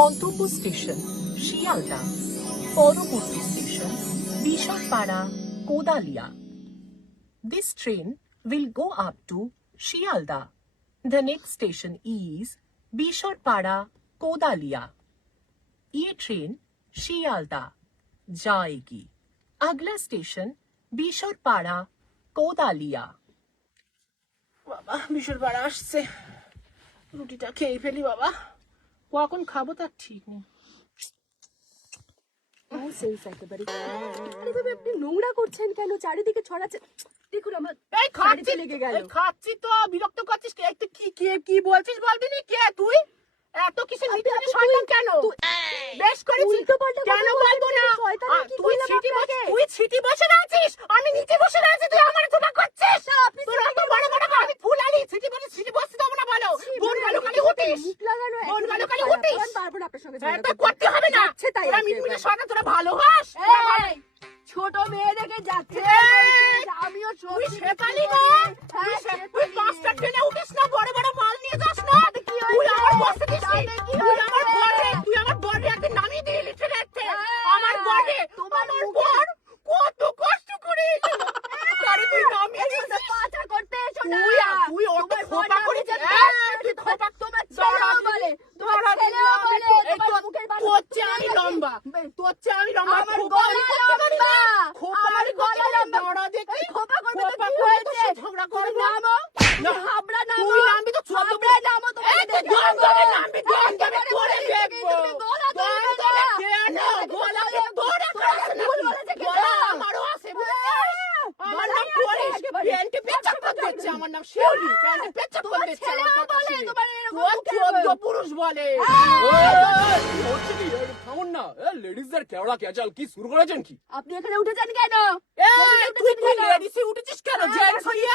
গন্তব্য স্টেশন শিয়ালদা, পরবর্তী station Bisharpara, Kodalia. This train will go up to Shialda. The next station is Bishorpada, Kodalia. ये train Sealdah जाएगी। अगला station बिशरपाड़ा, कोदालिया। বাবা বিশরপাড়া আসছে, রুটিটা খেয়ে ফেলি বাবা, কখন খাবো তার ঠিক নেই। আপনি নোংরা করছেন কেন? চারিদিকে ছড়াচ্ছে, দেখুন আমার খাচ্ছি লেগে গেল। খাচ্ছি তো, বিরক্ত করছিস। কি বলছিস বলবি নি? কে তুই? এত কিছু নিতে শয়তান কেন? বেশ করেছিস, কেন বলবো না? তুই ছিটি বসে আছিস, আমি নিচে বসে আছি, তুই আমার তোলা করছিস। তোর এত বড় বড় আমি ফুল আলি, ছিটি বসতে দেবো না বলো? বোন গালো খালি উঠিস, বোন গালো খালি উঠিস। তারপর আপনার সঙ্গে এটা করতে হবে না, তোরা মিটমিটে শয়তান, তোরা ভালোবাস। ছোট মেয়ে দেখে যাচ্ছে, আমিও তুই শেফালি না, তুই পাঁচটা ট্রেনে উঠিস না, বড় বড় মাল নিয়ে যাস না। তুই আমার বসে দিস, তুই আমার বরে একদিন নামিয়ে দিলি ট্রেনেতে। আমার বরে, তোমার বর কত কষ্ট করে আরে তুই নামিয়ে দিস। পাচা করতে এসো না, তুই অত খোপা করেছিস, তুই খোপা তোমার ছেলেও বলে, তোমার ছেলেও বলে, তোমার মুখের বাণী তোর চেয়ে আমি লম্বা, তোর চেয়ে আমি লম্বা। আমার গলা লম্বা, আমার গলা লম্বা। দাঁড়া দেখি, খোপা করবে তো খোপা কি করে হয়েছে? ঝগড়া করবো। নামো, না, হাবড়া নামো, তুই নামবি তো চোদ্দ হাবড়া নামো, তোমাকে দেখবো। দম ধরে নামবি, দম ধরে করে দেখবো। গলা দম ধরবে ধরে না। কেন? গলা তোরা ভুল বলেছে কে? গলা আমারও আছে, বুঝছিস? আমার নাম গলায় করিস, আছে একেবারে। প্যান্টে পেঁচাক করে দিচ্ছে। আমার নাম শিউলি, প্যান্টে পেঁচাক করে দিচ্ছে। ছেলেও আমার কথা বলে, শুনে। তোমার এরকম তোর মুখের চোদ্দ বল। পুরুষ বলে। হচ্ছে কি? থামুন না, লেডিসদের কেওড়া ক্যাচাল কি শুরু করেছেন কি? আপনি এখানে উঠেছেন কেন? তুই লেডিসে উঠেছিস কেন? জেন্টস হইয়া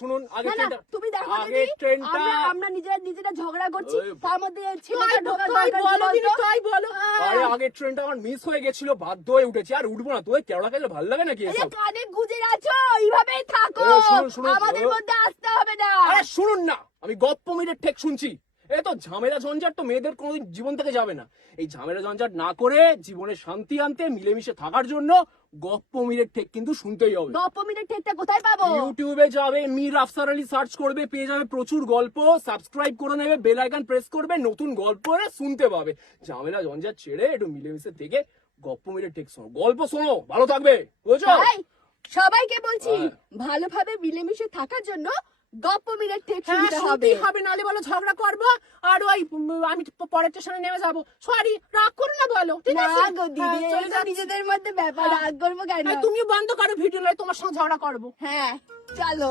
শুনুন আগে না, না, ট্রেনটা, তুমি দেখো আগে দিদি, ট্রেনটা। আমরা নিজেরা ঝগড়া করছি, ওই, তার মধ্যে ছেলেটা ঢোকার তাই দরকার বলো ছিল দিদি, তো? তাই বলো। আরে আগে ট্রেনটা আমার মিস হয়ে গেছিল, বাধ্য হয়ে উঠেছি, আর উঠবো না। তুই কেওড়া ক্যাচাল ভালো লাগে নাকি এই যে এসব? কানে গুজে আছো, এইভাবেই থাকো, শুনুন, আমাদের মধ্যে আসতে হবে না। আরে শুনুন না, আমি গপ্পমিরের ঠেক শুনছি। এ তো ঝামেলা ঝঞ্ঝাট তো মেয়েদের কোনোদিন জীবন থেকে যাবে না। এই ঝামেলা ঝঞ্ঝাট না করে জীবনে শান্তি আনতে, মিলেমিশে থাকার জন্য গপ্পমিরের ঠেক কিন্তু শুনতেই হবে। গপমিনের ঠেকটা কোথায় পাবো? ইউটিউবে যাবে, মীর আফসার আলী সার্চ করবে, পেয়ে যাবে প্রচুর গল্প। সাবস্ক্রাইব করে নেবে, বেল আইকন প্রেস করবে, নতুন গল্প শুনতে পাবে। ঝামেলা ঝঞ্ঝাট ছেড়ে একটু মিলেমিশে থেকে গপ্পমিরের ঠেক শোনো, গল্প শোনো, ভালো থাকবে, বুঝছো? তাই সবাইকে বলছি, হ্যাঁ। ভালোভাবে মিলেমিশে থাকার জন্য গপমিনের ঠেক হ্যাঁ, শুনতে হবে। শুনতেই হবে, নাহলে বলো ঝগড়া করবো। আর ওই আমি পরের স্টেশনে নেমে যাবো। সরি, রাগ করো না, বলো ঠিক না আছে? গো দিদি, হ্যাঁ, চলে এটা যাচ্ছি। নিজেদের মধ্যে ব্যাপার, হ্যাঁ। রাগ করবো কেন? তুমিও বন্ধ করো ভিডিও, তোমার সঙ্গে ঝগড়া করবো। হ্যাঁ, চলো।